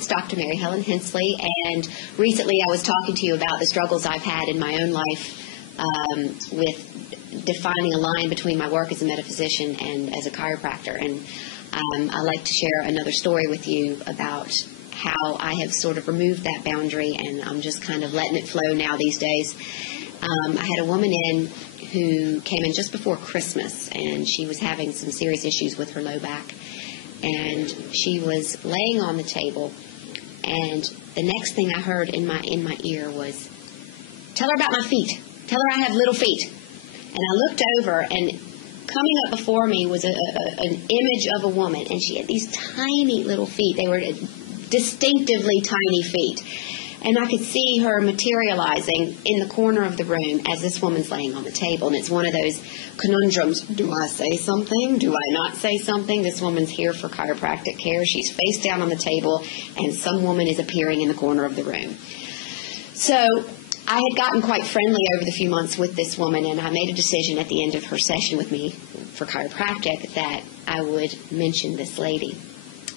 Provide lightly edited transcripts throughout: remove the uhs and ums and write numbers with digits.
It's Dr. Mary Helen Hensley, and recently I was talking to you about the struggles I've had in my own life with defining a line between my work as a metaphysician and as a chiropractor. And I'd like to share another story with you about how I have sort of removed that boundary, and I'm just kind of letting it flow now these days. I had a woman in who came in just before Christmas, and she was having some serious issues with her low back. And she was laying on the table, and the next thing I heard in my ear was, "Tell her about my feet. Tell her I have little feet." And I looked over, and coming up before me was an image of a woman, and she had these tiny little feet. They were distinctively tiny feet. And I could see her materializing in the corner of the room as this woman's laying on the table. And it's one of those conundrums. Do I say something? Do I not say something? This woman's here for chiropractic care. She's face down on the table, and some woman is appearing in the corner of the room. So I had gotten quite friendly over the few months with this woman, and I made a decision at the end of her session with me for chiropractic that I would mention this lady.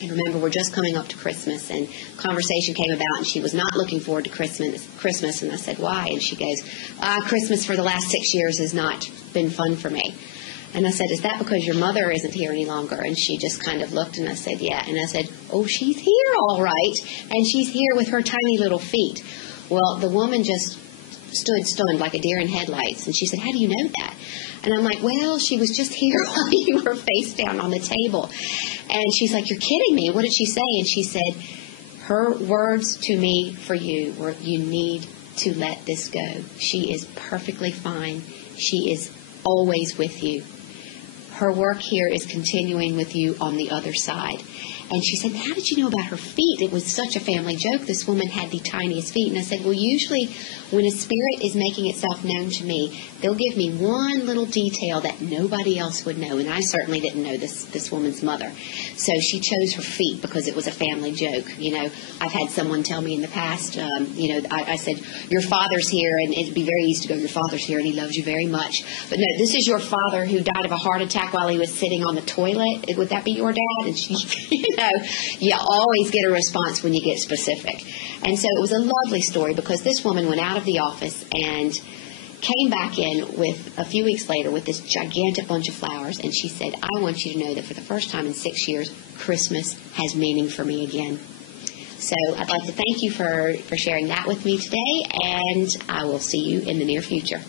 And remember, we're just coming up to Christmas, and conversation came about, and she was not looking forward to Christmas. And I said, "Why?" And she goes, "Christmas for the last 6 years has not been fun for me." And I said, "Is that because your mother isn't here any longer?" And she just kind of looked, and I said, "Yeah." And I said, "Oh, she's here all right, and she's here with her tiny little feet." Well, the woman just stood stunned like a deer in headlights, and she said, "How do you know that?" And I'm like, "Well, she was just here while you were face down on the table." And she's like, "You're kidding me. What did she say?" And she said, "Her words to me for you were, you need to let this go. She is perfectly fine. She is always with you. Her work here is continuing with you on the other side." And she said, "How did you know about her feet? It was such a family joke. This woman had the tiniest feet." And I said, "Well, usually when a spirit is making itself known to me, they'll give me one little detail that nobody else would know." And I certainly didn't know this woman's mother. So she chose her feet because it was a family joke. You know, I've had someone tell me in the past, I said, "Your father's here," and it'd be very easy to go, "Your father's here and he loves you very much. But no, this is your father who died of a heart attack while he was sitting on the toilet. Would that be your dad?" And she, you always get a response when you get specific. And so it was a lovely story because this woman went out of the office and came back in with a few weeks later with this gigantic bunch of flowers, and she said, "I want you to know that for the first time in 6 years, Christmas has meaning for me again." So I'd like to thank you for sharing that with me today, and I will see you in the near future.